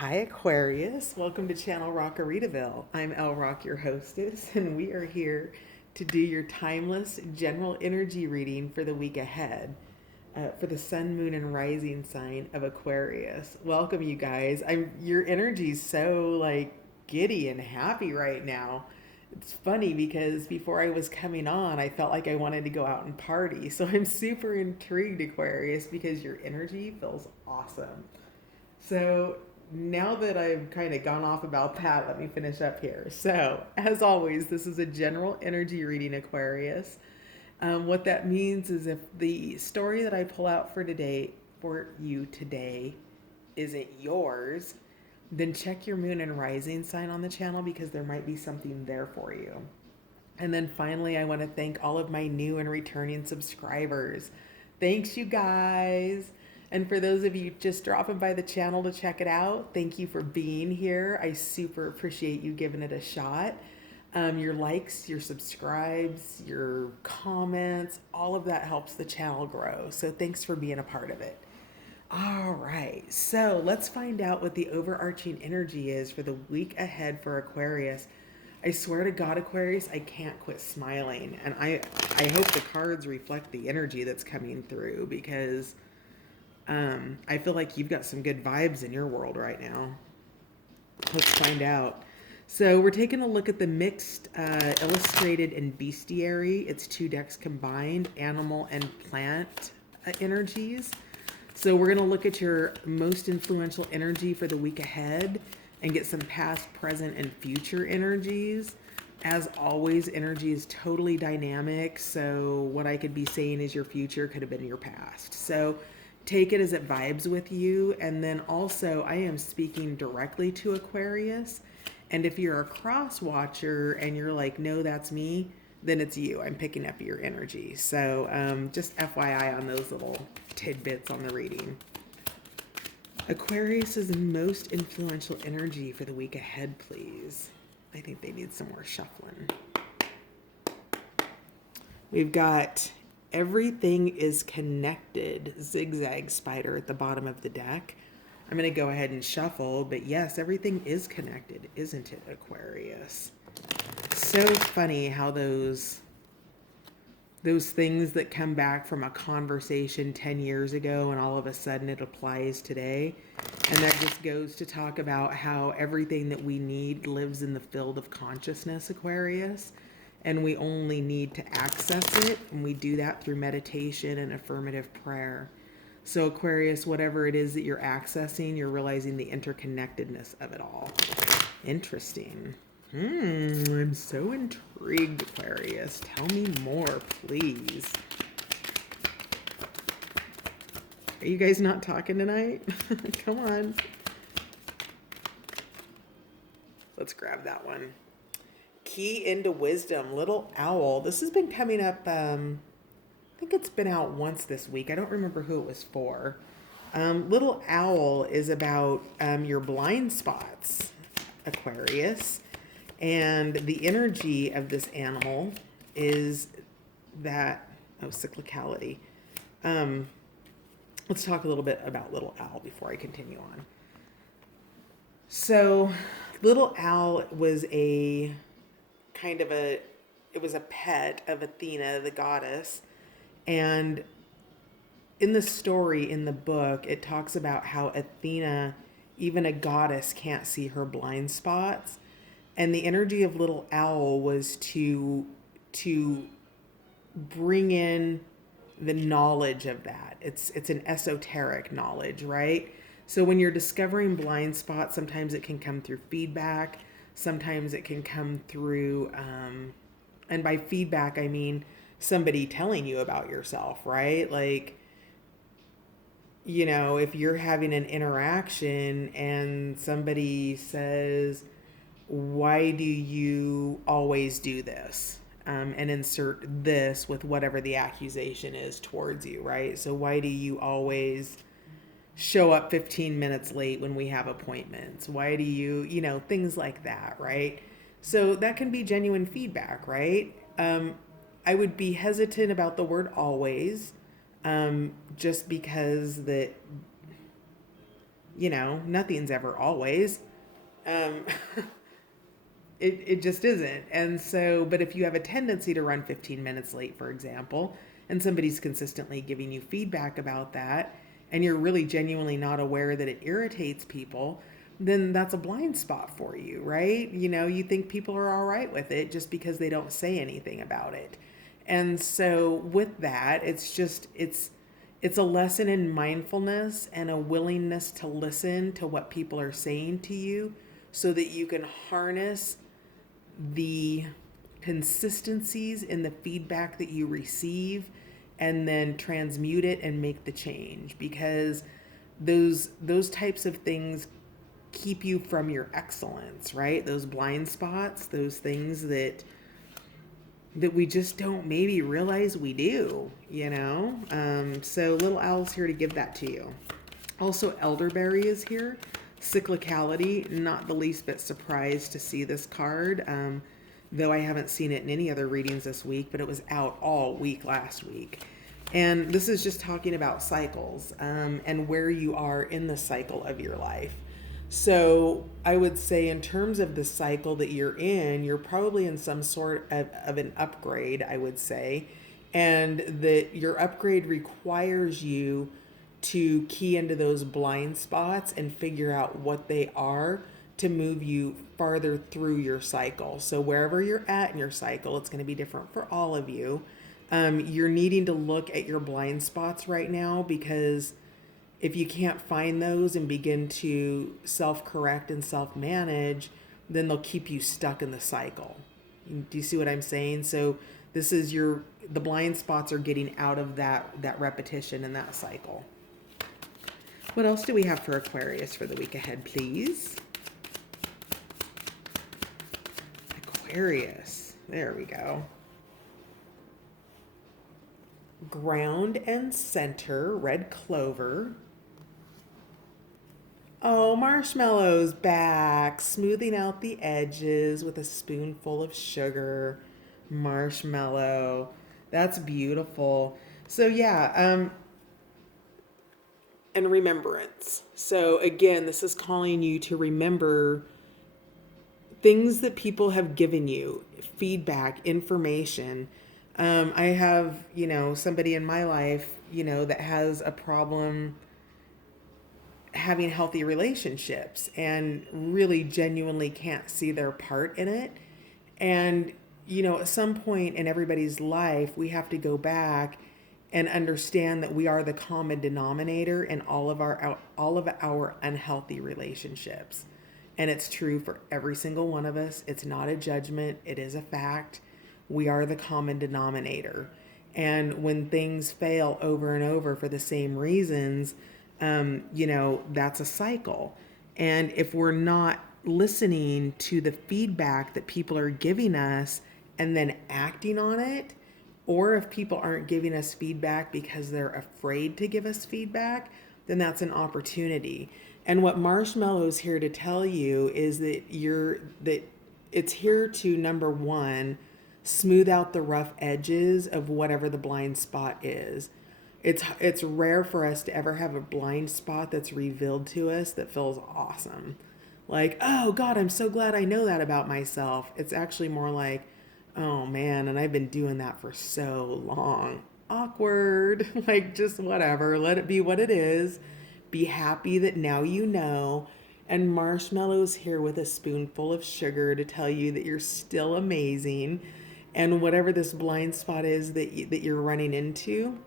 Hi Aquarius, welcome to Channel Rockaritaville. I'm El Rock, your hostess, and we are here to do your timeless general energy reading for the week ahead for the sun, moon, and rising sign of Aquarius. Welcome, you guys. Your energy's so giddy and happy right now. It's funny because before I was coming on, I felt like I wanted to go out and party. So I'm super intrigued, Aquarius, because your energy feels awesome. So now that I've kind of gone off about that, let me finish up here. So, as always, this is a general energy reading, Aquarius. What that means is if the story that I pull out for you today isn't yours, then check your moon and rising sign on the channel because there might be something there for you. And then finally, I want to thank all of my new and returning subscribers. Thanks, you guys. And for those of you just dropping by the channel to check it out, thank you for being here. I super appreciate you giving it a shot. Your likes, your subscribes, your comments, all of that helps the channel grow. So thanks for being a part of it. All right, so let's find out what the overarching energy is for the week ahead for Aquarius. I swear to God, Aquarius, I can't quit smiling. And I hope the cards reflect the energy that's coming through because I feel like you've got some good vibes in your world right now. Let's find out. So we're taking a look at the mixed, illustrated, and bestiary. It's two decks combined, animal and plant energies. So we're going to look at your most influential energy for the week ahead and get some past, present, and future energies. As always, energy is totally dynamic. So what I could be saying is your future could have been your past. So take it as it vibes with you. And then also, I am speaking directly to Aquarius. And if you're a cross watcher and you're like, no, that's me, then it's you. I'm picking up your energy. So just FYI on those little tidbits on the reading. Aquarius's most influential energy for the week ahead, please. I think they need some more shuffling. We've got everything is connected, zigzag spider at the bottom of the deck. I'm going to go ahead and shuffle, but yes, everything is connected, isn't it, Aquarius? So funny how those things that come back from a conversation 10 years ago and all of a sudden it applies today. And that just goes to talk about how everything that we need lives in the field of consciousness, Aquarius. And we only need to access it. And we do that through meditation and affirmative prayer. So Aquarius, whatever it is that you're accessing, you're realizing the interconnectedness of it all. Interesting. I'm so intrigued, Aquarius. Tell me more, please. Are you guys not talking tonight? Come on. Let's grab that one. Key into wisdom, little owl. This has been coming up, I think it's been out once this week. I don't remember who it was for. Little owl is about your blind spots, Aquarius. And the energy of this animal is that, cyclicality. Let's talk a little bit about little owl before I continue on. So, little owl was it was a pet of Athena, the goddess. And in the story, in the book, it talks about how Athena, even a goddess, can't see her blind spots. And the energy of little owl was to bring in the knowledge of that. It's an esoteric knowledge, right? So when you're discovering blind spots, sometimes it can come through feedback. Sometimes it can come through, and by feedback, I mean somebody telling you about yourself, right? Like, if you're having an interaction and somebody says, why do you always do this? And insert this with whatever the accusation is towards you, right? So why do you always show up 15 minutes late when we have appointments? Why do you, things like that, right? So that can be genuine feedback, right? I would be hesitant about the word always, just because that, Nothing's ever always. Um, it just isn't. And so, but if you have a tendency to run 15 minutes late, for example, and somebody's consistently giving you feedback about that, and you're really genuinely not aware that it irritates people, then that's a blind spot for you, right? You think people are all right with it just because they don't say anything about it. And so with that, it's a lesson in mindfulness and a willingness to listen to what people are saying to you so that you can harness the consistencies in the feedback that you receive and then transmute it and make the change, because those types of things keep you from your excellence, right? Those blind spots, those things that we just don't maybe realize we do. So little owl's here to give that to you. Also, elderberry is here. Cyclicality, not the least bit surprised to see this card, though I haven't seen it in any other readings this week, but it was out all week last week. And this is just talking about cycles, and where you are in the cycle of your life. So I would say in terms of the cycle that you're in, you're probably in some sort of an upgrade, I would say. And that your upgrade requires you to key into those blind spots and figure out what they are to move you farther through your cycle. So wherever you're at in your cycle, it's going to be different for all of you. You're needing to look at your blind spots right now, because if you can't find those and begin to self-correct and self-manage, then they'll keep you stuck in the cycle. Do you see what I'm saying? So this is the blind spots are getting out of that repetition and that cycle. What else do we have for Aquarius for the week ahead, please? Aquarius. There we go. Ground and center, red clover. Oh, Marshmallow's back, smoothing out the edges with a spoonful of sugar. Marshmallow. That's beautiful. So yeah, and remembrance. So again, this is calling you to remember things that people have given you, feedback, information. I have, somebody in my life, that has a problem having healthy relationships and really genuinely can't see their part in it. And, at some point in everybody's life, we have to go back and understand that we are the common denominator in all of our unhealthy relationships. And it's true for every single one of us. It's not a judgment. It is a fact. We are the common denominator. And when things fail over and over for the same reasons, that's a cycle. And if we're not listening to the feedback that people are giving us and then acting on it, or if people aren't giving us feedback because they're afraid to give us feedback, then that's an opportunity. And what Marshmallow's here to tell you is that it's here to, number one, smooth out the rough edges of whatever the blind spot is. It's rare for us to ever have a blind spot that's revealed to us that feels awesome. Like, oh God, I'm so glad I know that about myself. It's actually more like, oh man, and I've been doing that for so long. Awkward. Like, just whatever. Let it be what it is. Be happy that now you know. And Marshmallow's here with a spoonful of sugar to tell you that you're still amazing. And whatever this blind spot is that you're running into,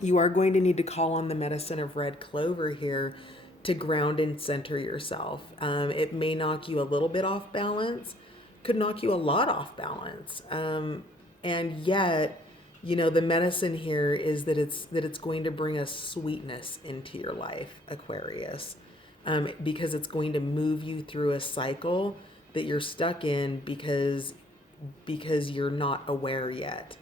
you are going to need to call on the medicine of red clover here to ground and center yourself. It may knock you a little bit off balance, could knock you a lot off balance. And yet, the medicine here is that it's going to bring a sweetness into your life, Aquarius, because it's going to move you through a cycle that you're stuck in because you're not aware yet.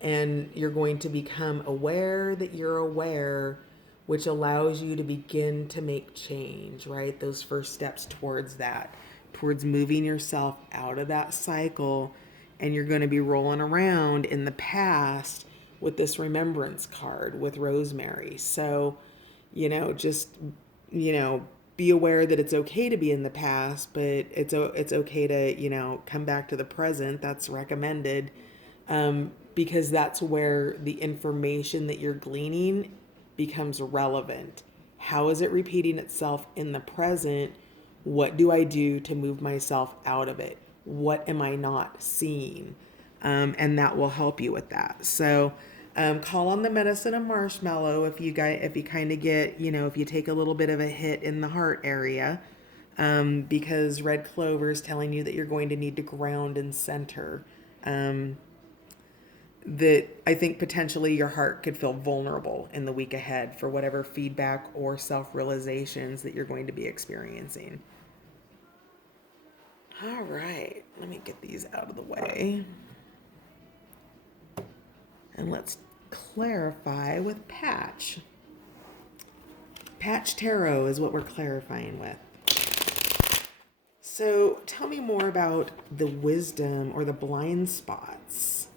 And you're going to become aware that you're aware, which allows you to begin to make change, right? Those first steps towards moving yourself out of that cycle. And you're going to be rolling around in the past with this remembrance card with Rosemary. So, just, be aware that it's okay to be in the past, but it's okay to, come back to the present. That's recommended, because that's where the information that you're gleaning becomes relevant. How is it repeating itself in the present? What do I do to move myself out of it? What am I not seeing? And that will help you with that. So call on the medicine of marshmallow if you kind of get, if you take a little bit of a hit in the heart area, because red clover is telling you that you're going to need to ground and center. That I think potentially your heart could feel vulnerable in the week ahead for whatever feedback or self-realizations that you're going to be experiencing. All right, let me get these out of the way. And let's clarify with Patch. Patch Tarot is what we're clarifying with. So tell me more about the wisdom or the blind spots.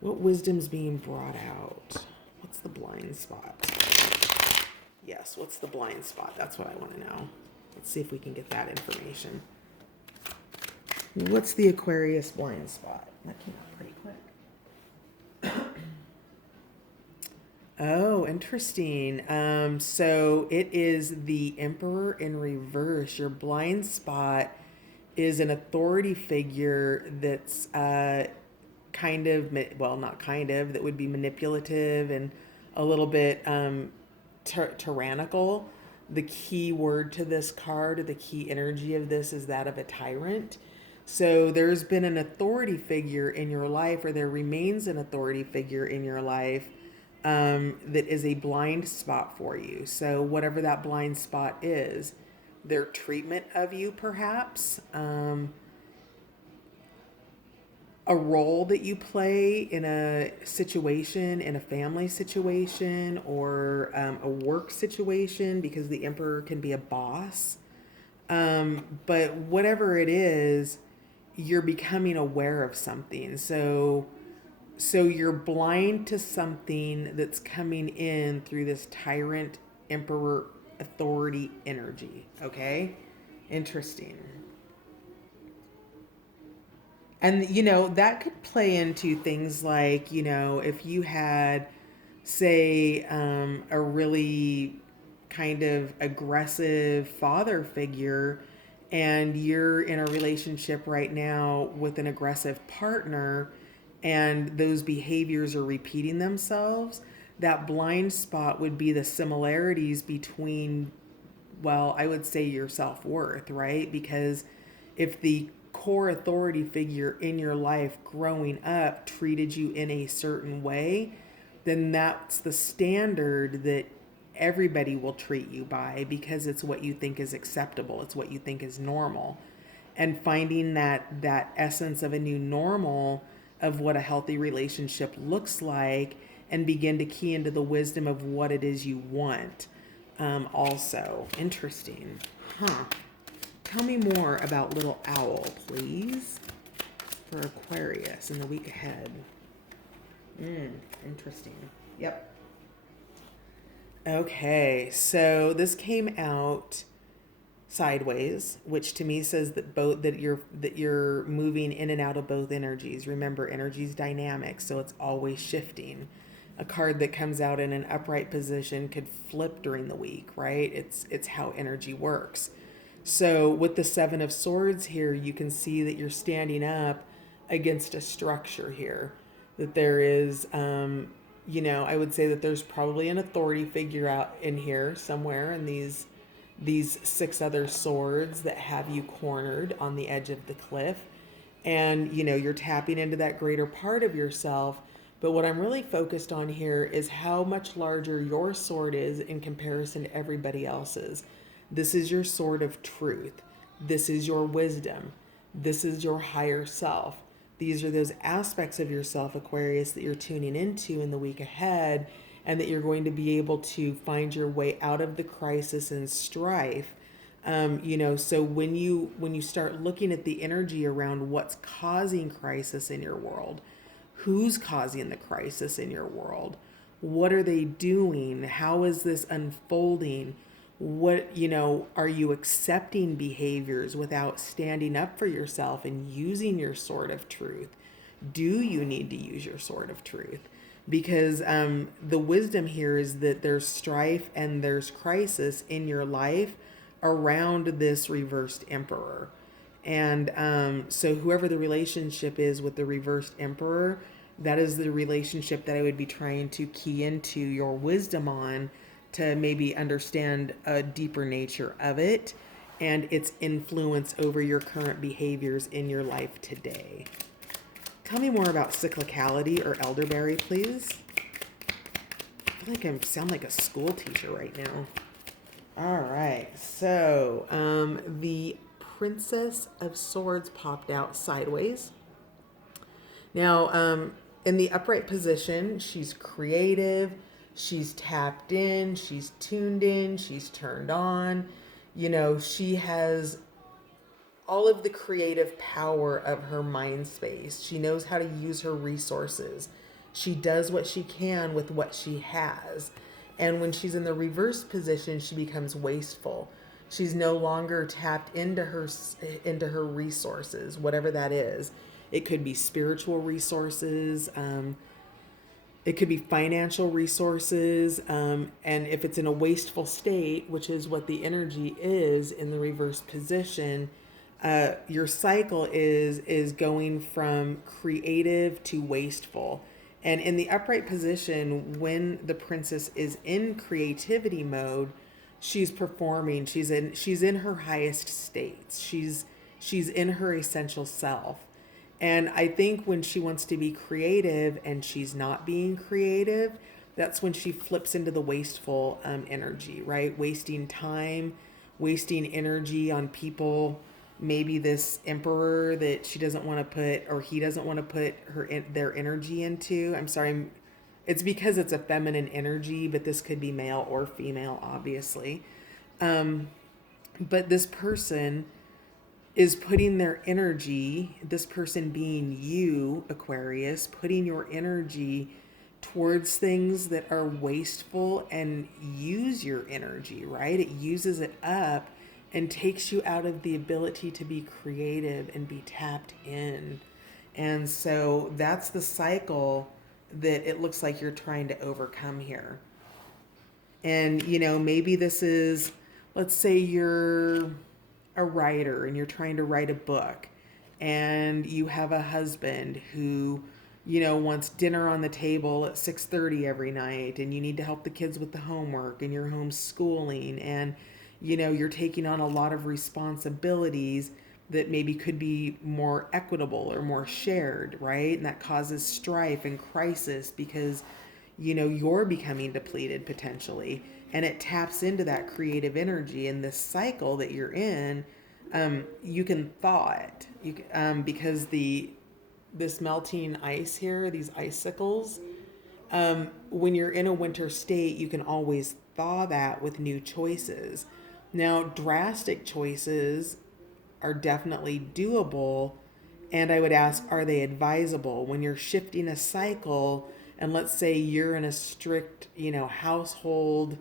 What wisdom's being brought out? What's the blind spot? Yes, what's the blind spot? That's what I want to know. Let's see if we can get that information. What's the Aquarius blind spot? That came out pretty quick. Oh, interesting. So it is the Emperor in reverse. Your blind spot is an authority figure that's that would be manipulative and a little bit tyrannical. The key word to this card, the key energy of this is that of a tyrant. So there's been an authority figure in your life, or there remains an authority figure in your life that is a blind spot for you. So whatever that blind spot is, their treatment of you perhaps, a role that you play in a situation, in a family situation, or a work situation, because the Emperor can be a boss. But whatever it is, you're becoming aware of something. So you're blind to something that's coming in through this tyrant emperor authority energy. Okay? Interesting. And, that could play into things like, if you had, say, a really kind of aggressive father figure, and you're in a relationship right now with an aggressive partner, and those behaviors are repeating themselves, that blind spot would be the similarities between, well, I would say your self-worth, right? Because if the core authority figure in your life growing up treated you in a certain way, then that's the standard that everybody will treat you by, because it's what you think is acceptable. It's what you think is normal. And finding that essence of a new normal of what a healthy relationship looks like, and begin to key into the wisdom of what it is you want. Also, interesting. Tell me more about Little Owl, please, for Aquarius in the week ahead. Interesting. Yep. Okay, so this came out sideways, which to me says that you're moving in and out of both energies. Remember, energy is dynamic, so it's always shifting. A card that comes out in an upright position could flip during the week, right? It's how energy works. So with the Seven of Swords here, you can see that you're standing up against a structure here. That there is, I would say that there's probably an authority figure out in here somewhere, and these 6 other swords that have you cornered on the edge of the cliff. And, you're tapping into that greater part of yourself. But what I'm really focused on here is how much larger your sword is in comparison to everybody else's. This is your sword of truth. This is your wisdom. This is your higher self. These are those aspects of yourself, Aquarius, that you're tuning into in the week ahead, and that you're going to be able to find your way out of the crisis and strife. So when you start looking at the energy around what's causing crisis in your world, who's causing the crisis in your world, what are they doing, how is this unfolding, What, are you accepting behaviors without standing up for yourself and using your sword of truth? Do you need to use your sword of truth? Because the wisdom here is that there's strife and there's crisis in your life around this reversed emperor. And so, whoever the relationship is with the reversed emperor, that is the relationship that I would be trying to key into your wisdom on to maybe understand a deeper nature of it and its influence over your current behaviors in your life today. Tell me more about cyclicality or elderberry, please. I feel like I sound like a school teacher right now. All right, so the Princess of Swords popped out sideways. Now, in the upright position, she's creative, she's tapped in, she's tuned in, she's turned on. She has all of the creative power of her mind space. She knows how to use her resources. She does what she can with what she has. And when she's in the reverse position, she becomes wasteful. She's no longer tapped into her resources, whatever that is. It could be spiritual resources. It could be financial resources. And if it's in a wasteful state, which is what the energy is in the reverse position, your cycle is going from creative to wasteful. And in the upright position, when the princess is in creativity mode, she's performing. She's in her highest states. She's in her essential self. And I think when she wants to be creative and she's not being creative, that's when she flips into the wasteful energy, right? Wasting time, wasting energy on people. Maybe this emperor that she doesn't want to put, or he doesn't want to put their energy into. I'm sorry, it's because it's a feminine energy, but this could be male or female, obviously. But this person is putting their energy, this person being you, Aquarius, putting your energy towards things that are wasteful and use your energy, right? It uses it up and takes you out of the ability to be creative and be tapped in. And so that's the cycle that it looks like you're trying to overcome here. And, maybe this is, let's say you're a writer and you're trying to write a book and you have a husband who wants dinner on the table at 6:30 every night, and you need to help the kids with the homework, and you're homeschooling, and you're taking on a lot of responsibilities that maybe could be more equitable or more shared, right? And that causes strife and crisis because you're becoming depleted potentially, and it taps into that creative energy. In this cycle that you're in, you can thaw it, because this melting ice here, these icicles, when you're in a winter state, you can always thaw that with new choices. Now, drastic choices are definitely doable, and I would ask, are they advisable? When you're shifting a cycle, and let's say you're in a strict, household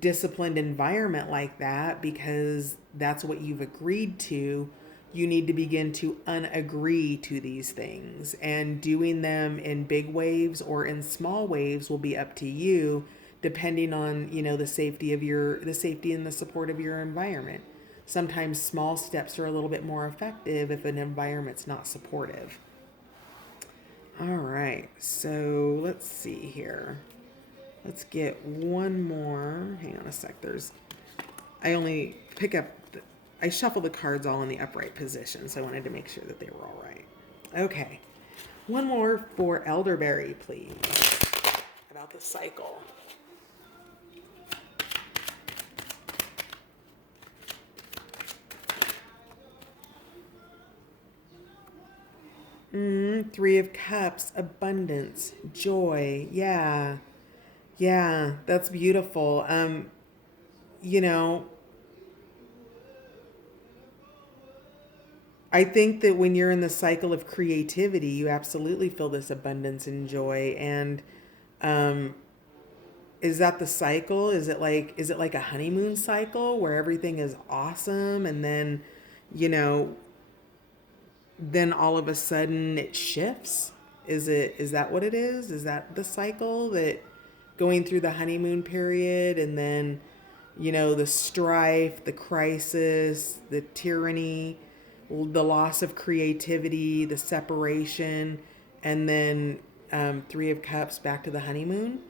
disciplined environment like that, because that's what you've agreed to, you need to begin to unagree to these things, and doing them in big waves or in small waves will be up to you, depending on the safety and the support of your environment. Sometimes small steps are a little bit more effective if an environment's not supportive. All right, so let's see here. Let's get one more. Hang on a sec. I only pick up, I shuffle the cards all in the upright position, so I wanted to make sure that they were all right. Okay, one more for elderberry, please, about the cycle. Three of Cups, abundance, joy. Yeah, that's beautiful. You know, I think that when you're in the cycle of creativity, you absolutely feel this abundance and joy. And is that the cycle? Is it like a honeymoon cycle where everything is awesome and then, you know, then all of a sudden it shifts? Is that what it is? Is that the cycle, that going through the honeymoon period and then, you know, the strife, the crisis, the tyranny, the loss of creativity, the separation, and then Three of Cups back to the honeymoon?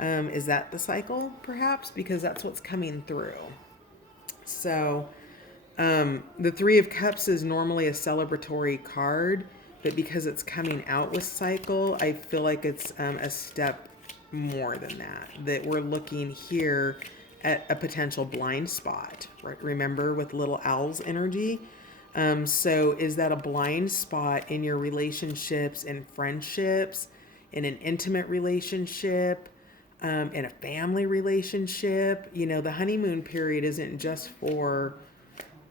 Is that the cycle, perhaps? Because that's what's coming through. So, the Three of Cups is normally a celebratory card, but because it's coming out with cycle, I feel like it's a step more than that. That we're looking here at a potential blind spot, right? Remember, with little owl's energy. So is that a blind spot in your relationships and friendships, in an intimate relationship, in a family relationship? You know, the honeymoon period isn't just for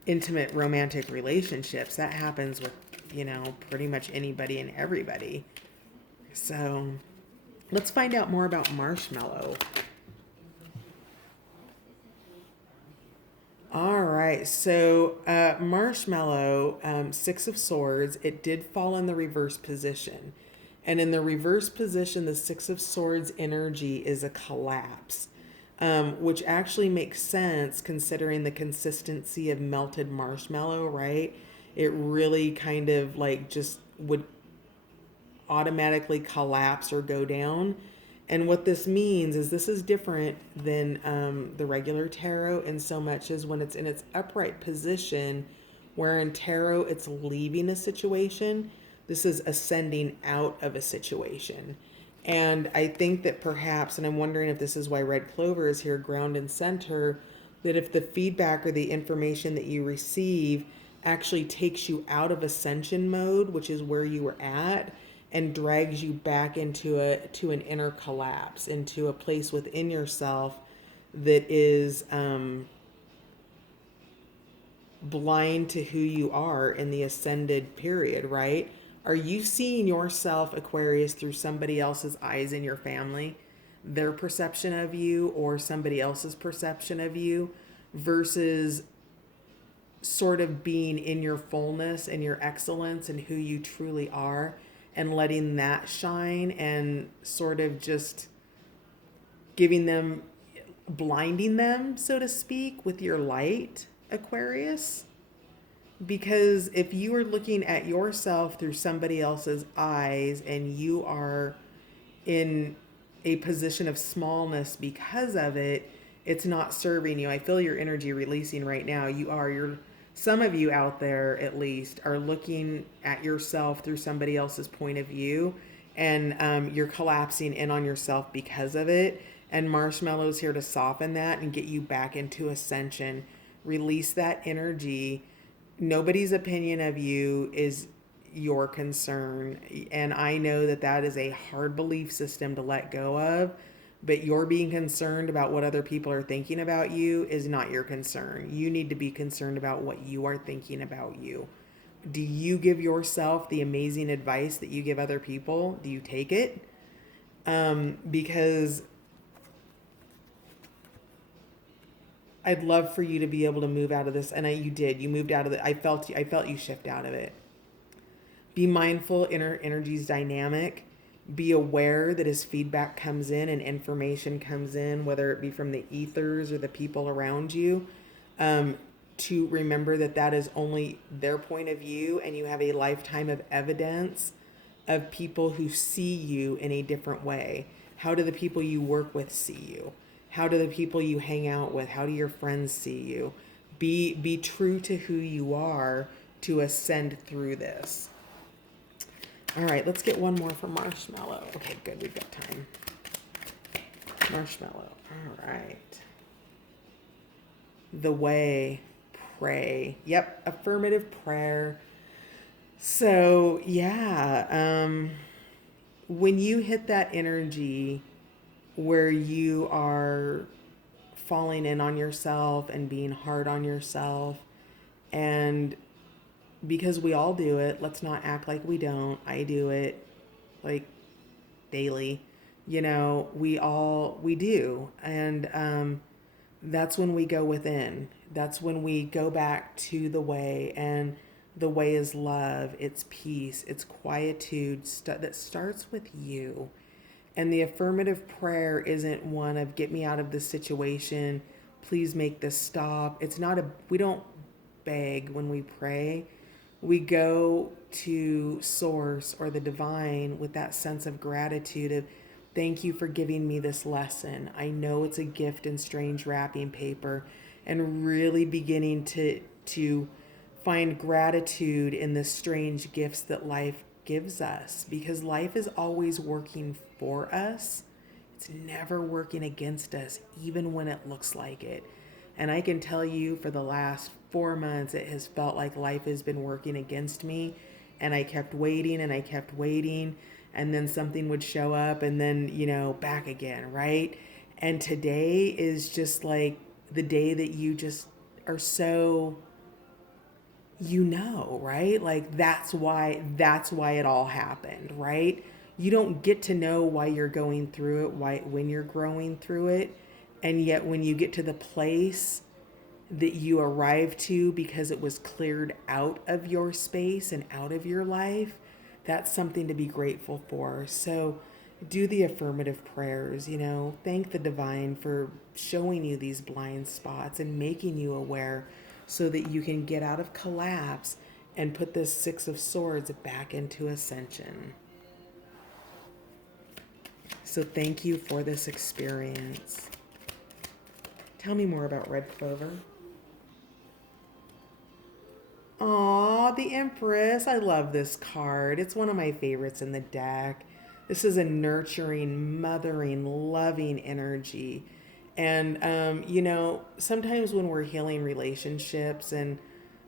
intimate romantic relationships. That happens with, you know, pretty much anybody and everybody. So let's find out more about Marshmallow. All right, so Marshmallow, Six of Swords, it did fall in the reverse position. And in the reverse position, the Six of Swords energy is a collapse, which actually makes sense considering the consistency of melted marshmallow, right? It really kind of like just would automatically collapse or go down. And what this means is this is different than the regular tarot in so much as when it's in its upright position, where in tarot it's leaving a situation, this is ascending out of a situation. And I think that perhaps, and I'm wondering if this is why Red Clover is here, ground and center, that if the feedback or the information that you receive actually takes you out of ascension mode, which is where you were at, and drags you back into an inner collapse, into a place within yourself that is blind to who you are in the ascended period, right? Are you seeing yourself, Aquarius, through somebody else's eyes in your family, their perception of you or somebody else's perception of you, versus sort of being in your fullness and your excellence and who you truly are, and letting that shine and sort of just giving them, blinding them, so to speak, with your light, Aquarius? Because if you are looking at yourself through somebody else's eyes and you are in a position of smallness because of it, it's not serving you. I feel your energy releasing right now. Some of you out there at least are looking at yourself through somebody else's point of view, and you're collapsing in on yourself because of it. And Marshmallow's here to soften that and get you back into ascension. Release that energy. Nobody's opinion of you is your concern. And I know that that is a hard belief system to let go of, but your being concerned about what other people are thinking about you is not your concern. You need to be concerned about what you are thinking about you. Do you give yourself the amazing advice that you give other people? Do you take it? Because I'd love for you to be able to move out of this. And you did. You moved out of it. I felt you shift out of it. Be mindful. Inner energy is dynamic. Be aware that as feedback comes in and information comes in, whether it be from the ethers or the people around you, to remember that that is only their point of view, and you have a lifetime of evidence of people who see you in a different way. How do the people you work with see you? How do the people you hang out with, how do your friends see you? Be true to who you are to ascend through this. All right, let's get one more for Marshmallow. Okay, good, we've got time. Marshmallow, all right. The way, pray. Yep, affirmative prayer. So, yeah, when you hit that energy where you are falling in on yourself and being hard on yourself, and because we all do it, let's not act like we don't. I do it like daily. We do. And that's when we go within. That's when we go back to the way, and the way is love, it's peace, it's quietude that starts with you. And the affirmative prayer isn't one of get me out of this situation, please make this stop. It's not we don't beg when we pray. We go to source or the divine with that sense of gratitude of thank you for giving me this lesson. I know it's a gift in strange wrapping paper, and really beginning to find gratitude in the strange gifts that life gives us, because life is always working for us. It's never working against us, even when it looks like it. And I can tell you for the last 4 months, it has felt like life has been working against me. And I kept waiting and I kept waiting. And then something would show up and then, back again, right? And today is just like the day that you just are so, right? Like that's why it all happened, right? You don't get to know why you're going through it, when you're growing through it. And yet when you get to the place that you arrive to because it was cleared out of your space and out of your life, that's something to be grateful for. So do the affirmative prayers, thank the divine for showing you these blind spots and making you aware so that you can get out of collapse and put this Six of Swords back into ascension. So thank you for this experience. Tell me more about red clover. Aw, the Empress. I love this card. It's one of my favorites in the deck. This is a nurturing, mothering, loving energy. And, sometimes when we're healing relationships, and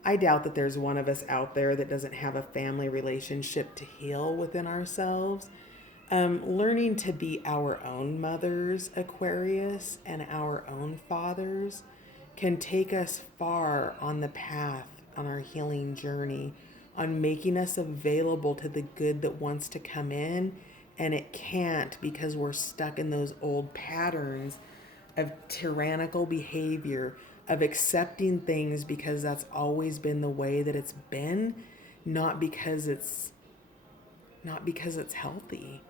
I doubt that there's one of us out there that doesn't have a family relationship to heal within ourselves, learning to be our own mothers, Aquarius, and our own fathers can take us far on the path, on our healing journey, on making us available to the good that wants to come in, and it can't because we're stuck in those old patterns of tyrannical behavior, of accepting things because that's always been the way that it's been, not because it's healthy.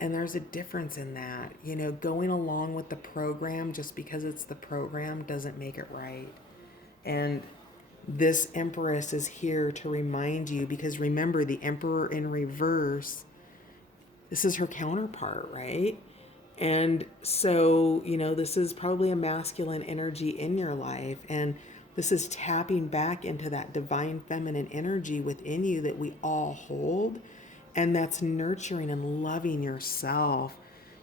And there's a difference in that. Going along with the program just because it's the program doesn't make it right. And this Empress is here to remind you, because remember, the Emperor in reverse, this is her counterpart, right? And so, this is probably a masculine energy in your life. And this is tapping back into that divine feminine energy within you that we all hold. And that's nurturing and loving yourself,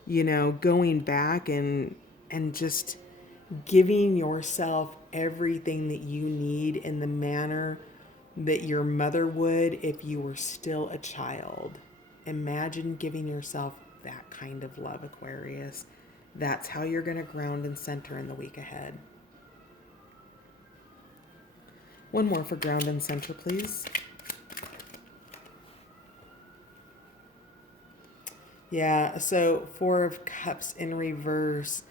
going back and just giving yourself everything that you need in the manner that your mother would if you were still a child. Imagine giving yourself that kind of love, Aquarius. That's how you're going to ground and center in the week ahead. One more for ground and center, please. Yeah, so Four of Cups in reverse.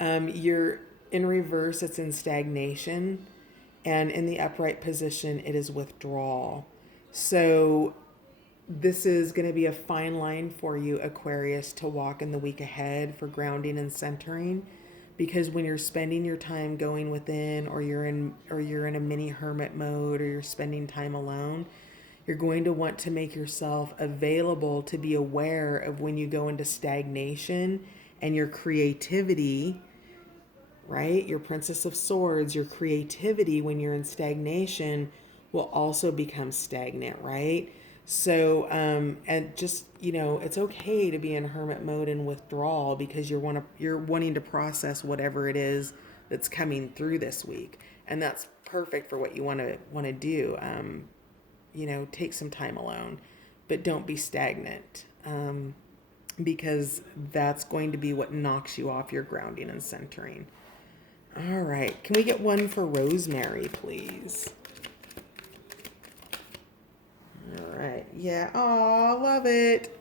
You're in reverse, it's in stagnation. And in the upright position, it is withdrawal. So this is going to be a fine line for you, Aquarius, to walk in the week ahead for grounding and centering. Because when you're spending your time going within, or you're in a mini hermit mode, or you're spending time alone, you're going to want to make yourself available to be aware of when you go into stagnation, and your creativity, right? Your Princess of Swords, your creativity when you're in stagnation will also become stagnant, right? So, and just, it's okay to be in hermit mode and withdrawal because you're wanting to process whatever it is that's coming through this week. And that's perfect for what you want to do. Take some time alone, but don't be stagnant, because that's going to be what knocks you off your grounding and centering. All right. Can we get one for Rosemary, please? All right. Yeah. Oh, love it.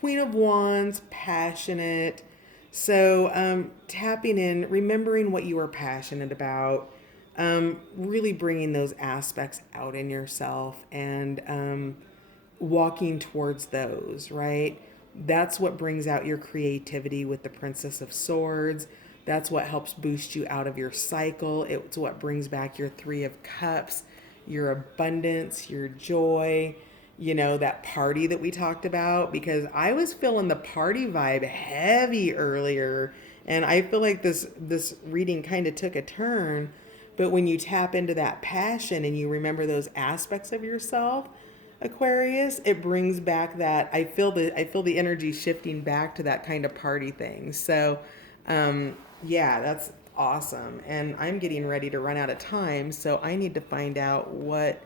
Queen of Wands, passionate. So tapping in, remembering what you are passionate about, really bringing those aspects out in yourself and walking towards those, right? That's what brings out your creativity with the Princess of Swords. That's what helps boost you out of your cycle. It's what brings back your Three of Cups, your abundance, your joy, that party that we talked about, because I was feeling the party vibe heavy earlier, and I feel like this reading kind of took a turn. But when you tap into that passion and you remember those aspects of yourself, Aquarius, it brings back that I feel the energy shifting back to that kind of party thing. So, yeah, that's awesome. And I'm getting ready to run out of time, so I need to find out what.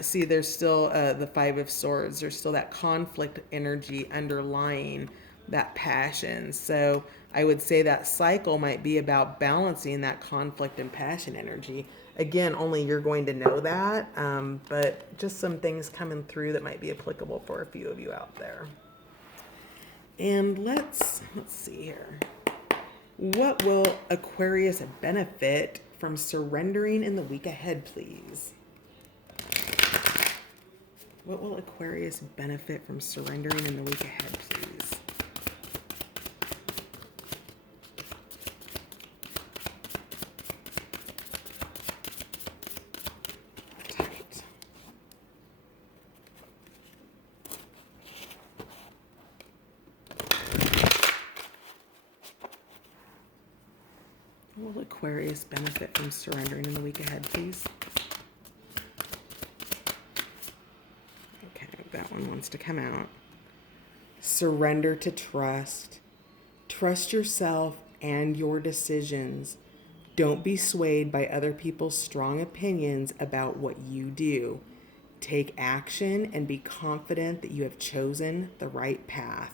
See, there's still the Five of Swords. There's still that conflict energy underlying that passion. So I would say that cycle might be about balancing that conflict and passion energy. Again, only you're going to know that, but just some things coming through that might be applicable for a few of you out there. And let's see here. What will Aquarius benefit from surrendering in the week ahead, please? What will Aquarius benefit from surrendering in the week ahead, please? Tight. Will Aquarius benefit from surrendering in the week ahead, please? Okay, that one wants to come out. Surrender to trust. Trust yourself and your decisions. Don't be swayed by other people's strong opinions about what you do. Take action and be confident that you have chosen the right path.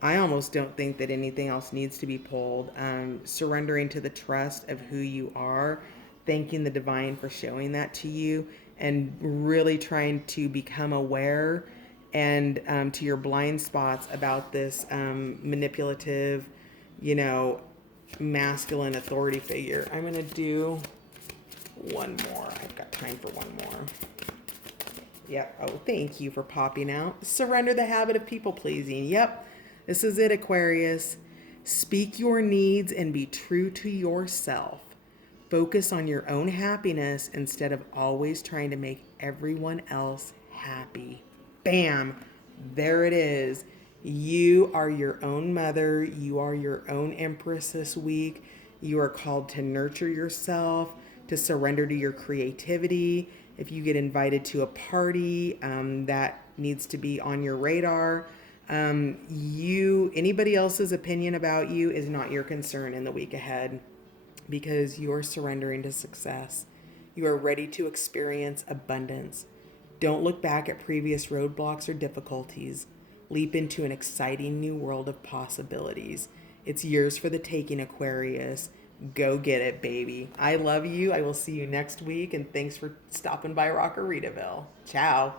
I almost don't think that anything else needs to be pulled. Surrendering to the trust of who you are, thanking the divine for showing that to you, and really trying to become aware and to your blind spots about this manipulative, masculine authority figure. I'm going to do one more. I've got time for one more. Yep. Oh, thank you for popping out. Surrender the habit of people pleasing. Yep. This is it, Aquarius. Speak your needs and be true to yourself. Focus on your own happiness instead of always trying to make everyone else happy. Bam! There it is. You are your own mother. You are your own empress this week. You are called to nurture yourself, to surrender to your creativity. If you get invited to a party, that needs to be on your radar. Anybody else's opinion about you is not your concern in the week ahead, because you're surrendering to success. You are ready to experience abundance. Don't look back at previous roadblocks or difficulties. Leap into an exciting new world of possibilities. It's yours for the taking, Aquarius. Go get it, baby. I love you. I will see you next week, and thanks for stopping by Rockaritaville. Ciao.